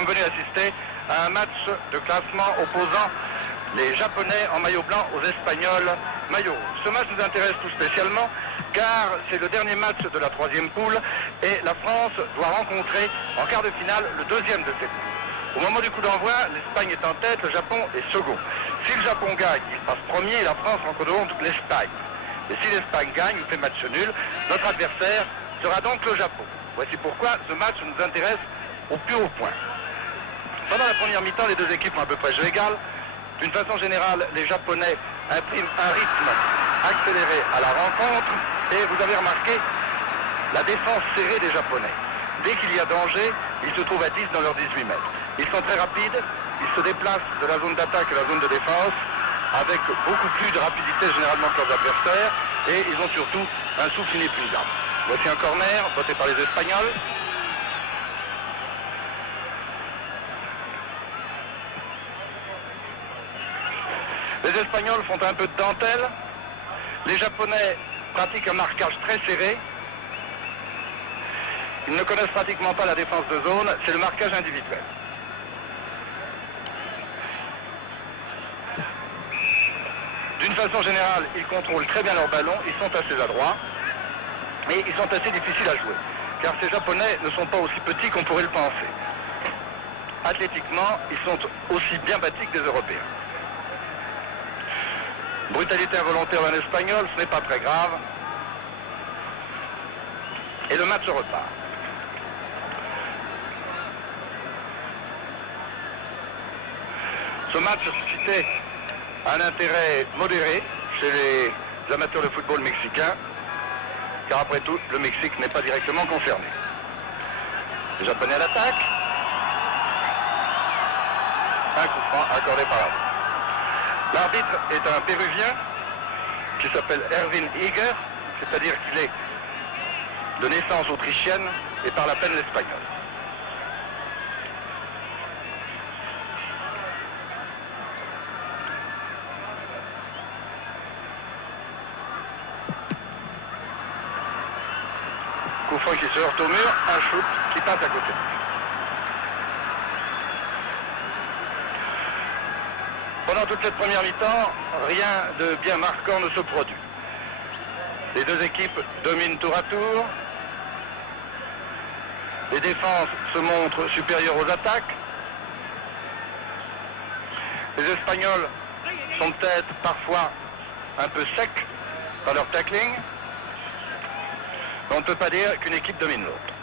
sommes venus assister à un match de classement opposant les Japonais en maillot blanc aux Espagnols maillot rouge. Ce match nous intéresse tout spécialement car c'est le dernier match de la troisième poule et la France doit rencontrer en quart de finale le deuxième de cette poule. Au moment du coup d'envoi, l'Espagne est en tête, le Japon est second. Si le Japon gagne, il passe premier et la France rencontrera donc l'Espagne. Et si l'Espagne gagne ou fait match nul, notre adversaire sera donc le Japon. Voici pourquoi ce match nous intéresse au plus haut point. Pendant la première mi-temps, les deux équipes ont à peu près jeu égal. D'une façon générale, les Japonais impriment un rythme accéléré à la rencontre et vous avez remarqué la défense serrée des Japonais. Dès qu'il y a danger, ils se trouvent à 10 dans leurs 18 mètres. Ils sont très rapides, ils se déplacent de la zone d'attaque à la zone de défense avec beaucoup plus de rapidité généralement que leurs adversaires et ils ont surtout un souffle inépuisable. Voici un corner voté par les Espagnols. Les Espagnols font un peu de dentelle. Les Japonais pratiquent un marquage très serré. Ils ne connaissent pratiquement pas la défense de zone, c'est le marquage individuel. D'une façon générale, ils contrôlent très bien leur ballon, ils sont assez adroits et ils sont assez difficiles à jouer. Car ces Japonais ne sont pas aussi petits qu'on pourrait le penser. Athlétiquement, ils sont aussi bien bâtis que des Européens. Brutalité involontaire d'un Espagnol, ce n'est pas très grave. Et le match repart. Ce match suscitait un intérêt modéré chez les amateurs de football mexicains, car après tout, le Mexique n'est pas directement concerné. Les Japonais à l'attaque. Un coup franc accordé par l'arbitre. L'arbitre est un Péruvien qui s'appelle Erwin Iger, c'est-à-dire qu'il est de naissance autrichienne et parle à peine l'espagnol. Coup franc qui se heurte au mur, un shoot qui passe à côté. Pendant toute cette première mi-temps, rien de bien marquant ne se produit. Les deux équipes dominent tour à tour. Les défenses se montrent supérieures aux attaques. Les Espagnols sont peut-être parfois un peu secs dans leur tackling. On ne peut pas dire qu'une équipe domine l'autre.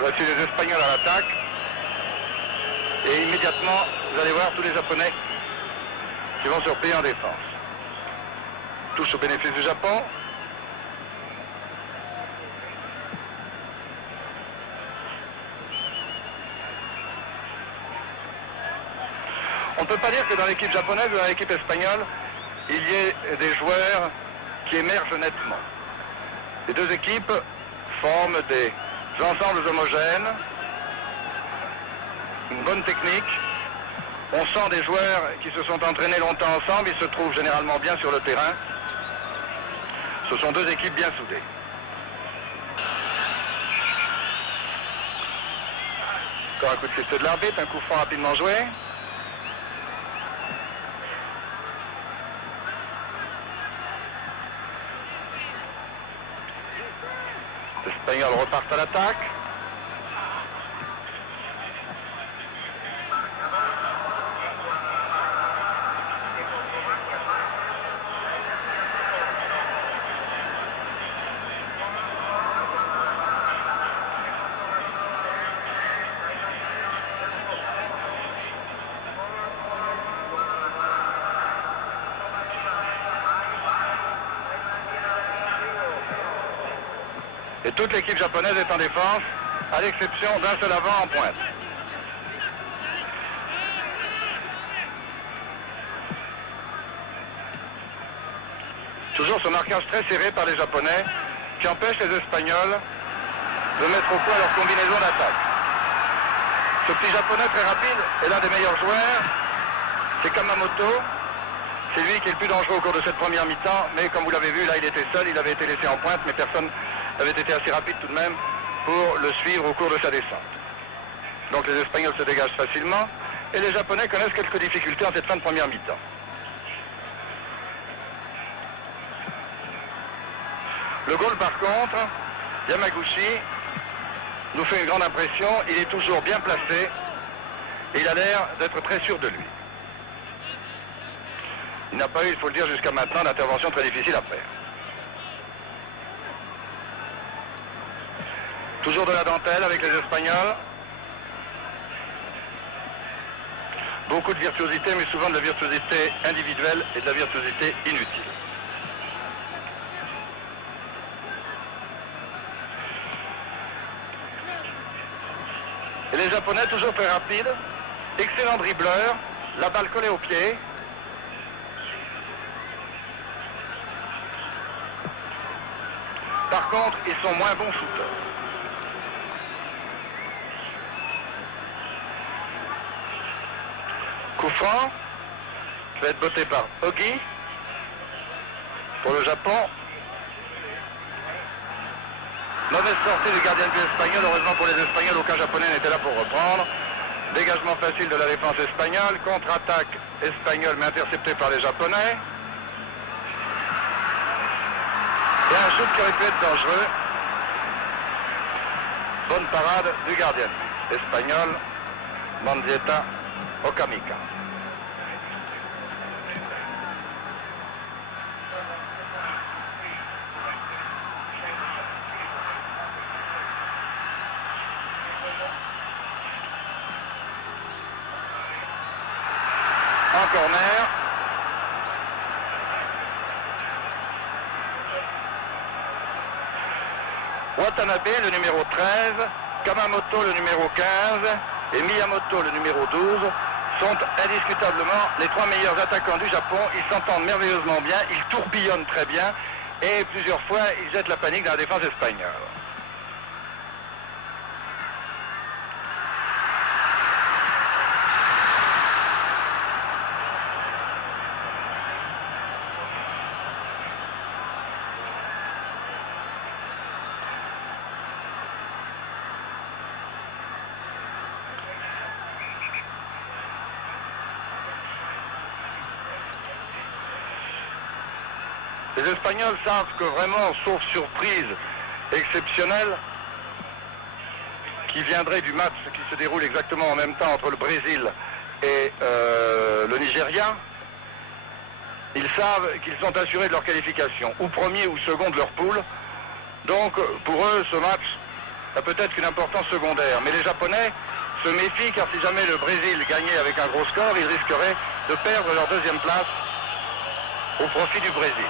Voici les Espagnols à l'attaque. Et immédiatement, vous allez voir tous les Japonais qui vont se replier en défense. Tous au bénéfice du Japon. On ne peut pas dire que dans l'équipe japonaise ou dans l'équipe espagnole, il y ait des joueurs qui émergent nettement. Les deux équipes forment des ensembles homogènes, une bonne technique. On sent des joueurs qui se sont entraînés longtemps ensemble, ils se trouvent généralement bien sur le terrain. Ce sont deux équipes bien soudées. Encore un coup de sifflet de l'arbitre, un coup franc rapidement joué. Les Espagnols repartent à l'attaque. Et toute l'équipe japonaise est en défense, à l'exception d'un seul avant en pointe. Toujours ce marquage très serré par les Japonais, qui empêche les Espagnols de mettre au point leur combinaison d'attaque. Ce petit Japonais très rapide est l'un des meilleurs joueurs, c'est Kamamoto. C'est lui qui est le plus dangereux au cours de cette première mi-temps, mais comme vous l'avez vu, là il était seul, il avait été laissé en pointe, mais personne avait été assez rapide tout de même pour le suivre au cours de sa descente. Donc les Espagnols se dégagent facilement et les Japonais connaissent quelques difficultés en cette fin de première mi-temps. Le goal par contre, Yamaguchi nous fait une grande impression, il est toujours bien placé et il a l'air d'être très sûr de lui. Il n'a pas eu, il faut le dire jusqu'à maintenant, d'intervention très difficile à faire. Toujours de la dentelle avec les Espagnols. Beaucoup de virtuosité, mais souvent de la virtuosité individuelle et de la virtuosité inutile. Et les Japonais, toujours très rapides, excellent dribbleur, la balle collée au pied. Par contre, ils sont moins bons shooters. Coup franc, qui va être botté par Ogi pour le Japon. Mauvaise sortie du gardien de but espagnol. Heureusement pour les Espagnols, aucun Japonais n'était là pour reprendre. Dégagement facile de la défense espagnole. Contre-attaque espagnole, mais interceptée par les Japonais. Et un shoot qui aurait pu être dangereux. Bonne parade du gardien espagnol, Mendieta Okamika. En corner. Watanabe, le numéro 13, Kamamoto, le numéro 15, et Miyamoto, le numéro 12, sont indiscutablement les trois meilleurs attaquants du Japon. Ils s'entendent merveilleusement bien, ils tourbillonnent très bien, et plusieurs fois, ils jettent la panique dans la défense espagnole. Les Espagnols savent que vraiment, sauf surprise exceptionnelle, qui viendrait du match qui se déroule exactement en même temps entre le Brésil et le Nigeria, ils savent qu'ils sont assurés de leur qualification, ou premier ou second de leur poule. Donc pour eux, ce match a peut-être une importance secondaire. Mais les Japonais se méfient, car si jamais le Brésil gagnait avec un gros score, ils risqueraient de perdre leur deuxième place au profit du Brésil.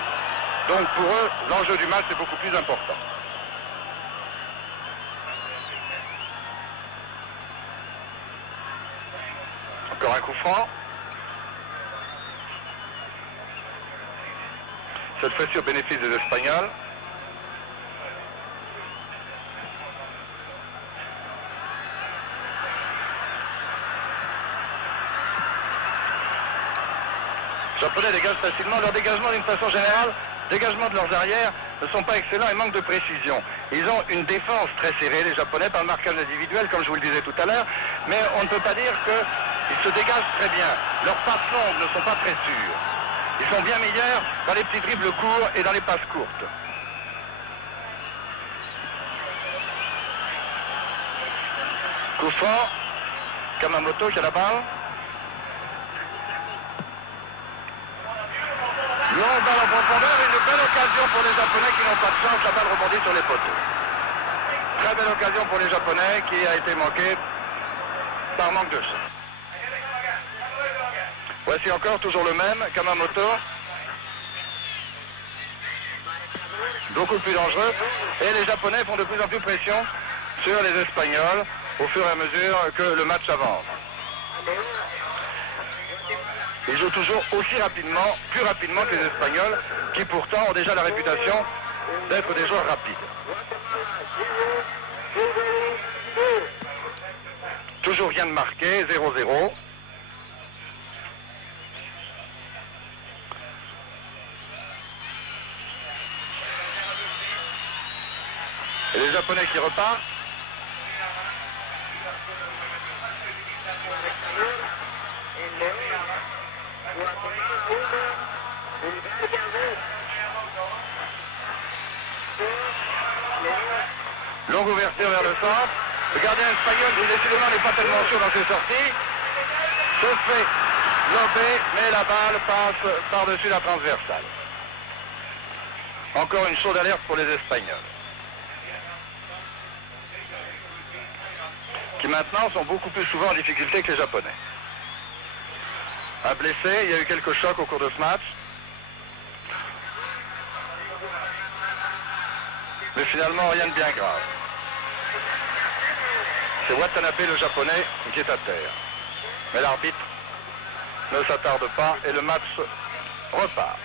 Donc pour eux, l'enjeu du match est beaucoup plus important. Encore un coup franc. Cette fois-ci au bénéfice des Espagnols. Les Japonais dégagent facilement. Leur dégagement, d'une façon générale, dégagement de leurs arrières, ne sont pas excellents et manquent de précision. Ils ont une défense très serrée, les Japonais, par le marquage individuel, comme je vous le disais tout à l'heure, mais on ne peut pas dire qu'ils se dégagent très bien. Leurs passes longues ne sont pas très sûres. Ils sont bien meilleurs dans les petits dribbles courts et dans les passes courtes. Coup franc, Kamamoto qui a la balle. Longue balle en profondeur, une belle occasion pour les Japonais qui n'ont pas de chance, la balle rebondit sur les poteaux. Très belle occasion pour les Japonais qui a été manquée par manque de chance. Voici encore toujours le même, Kamamoto. Beaucoup plus dangereux. Et les Japonais font de plus en plus pression sur les Espagnols au fur et à mesure que le match avance. Ils jouent toujours aussi rapidement, plus rapidement que les Espagnols, qui pourtant ont déjà la réputation d'être des joueurs rapides. Toujours rien de marqué, 0-0. Et les Japonais qui repartent. Longue ouverture vers le centre. Le gardien espagnol, décidément, n'est pas tellement sûr dans ses sorties. Se fait lober, mais la balle passe par-dessus la transversale. Encore une chaude alerte pour les Espagnols, qui maintenant sont beaucoup plus souvent en difficulté que les Japonais. Un blessé, il y a eu quelques chocs au cours de ce match. Mais finalement, rien de bien grave. C'est Watanabe, le Japonais, qui est à terre. Mais l'arbitre ne s'attarde pas et le match repart.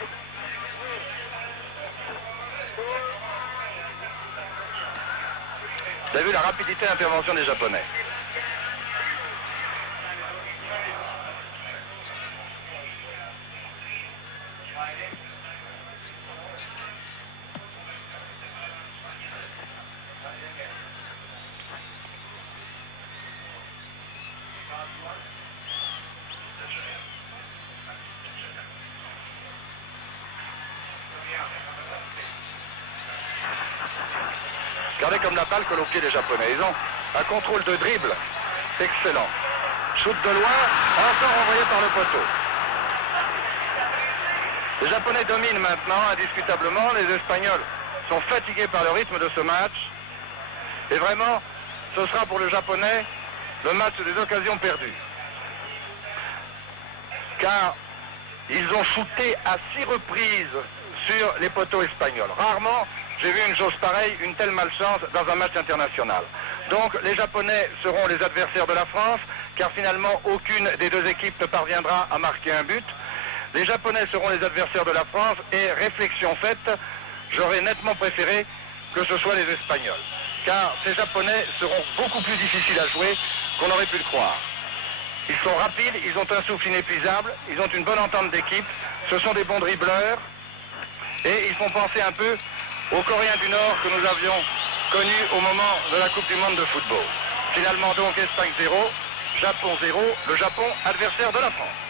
Vous avez vu la rapidité d'intervention des Japonais. Regardez comme la balle colle au pied des Japonais. Ils ont un contrôle de dribble excellent. Shoot de loin, encore envoyé par le poteau. Les Japonais dominent maintenant, indiscutablement. Les Espagnols sont fatigués par le rythme de ce match. Et vraiment, ce sera pour le Japonais le match des occasions perdues. Car ils ont shooté à 6 reprises sur les poteaux espagnols. Rarement j'ai vu une chose pareille, une telle malchance dans un match international. Donc les Japonais seront les adversaires de la France, car finalement aucune des deux équipes ne parviendra à marquer un but. Les Japonais seront les adversaires de la France et, réflexion faite, j'aurais nettement préféré que ce soit les Espagnols. Car ces Japonais seront beaucoup plus difficiles à jouer qu'on aurait pu le croire. Ils sont rapides, ils ont un souffle inépuisable, ils ont une bonne entente d'équipe, ce sont des bons dribbleurs et ils font penser un peu aux Coréens du Nord que nous avions connus au moment de la Coupe du Monde de football. Finalement donc Espagne 0, Japon 0, le Japon adversaire de la France.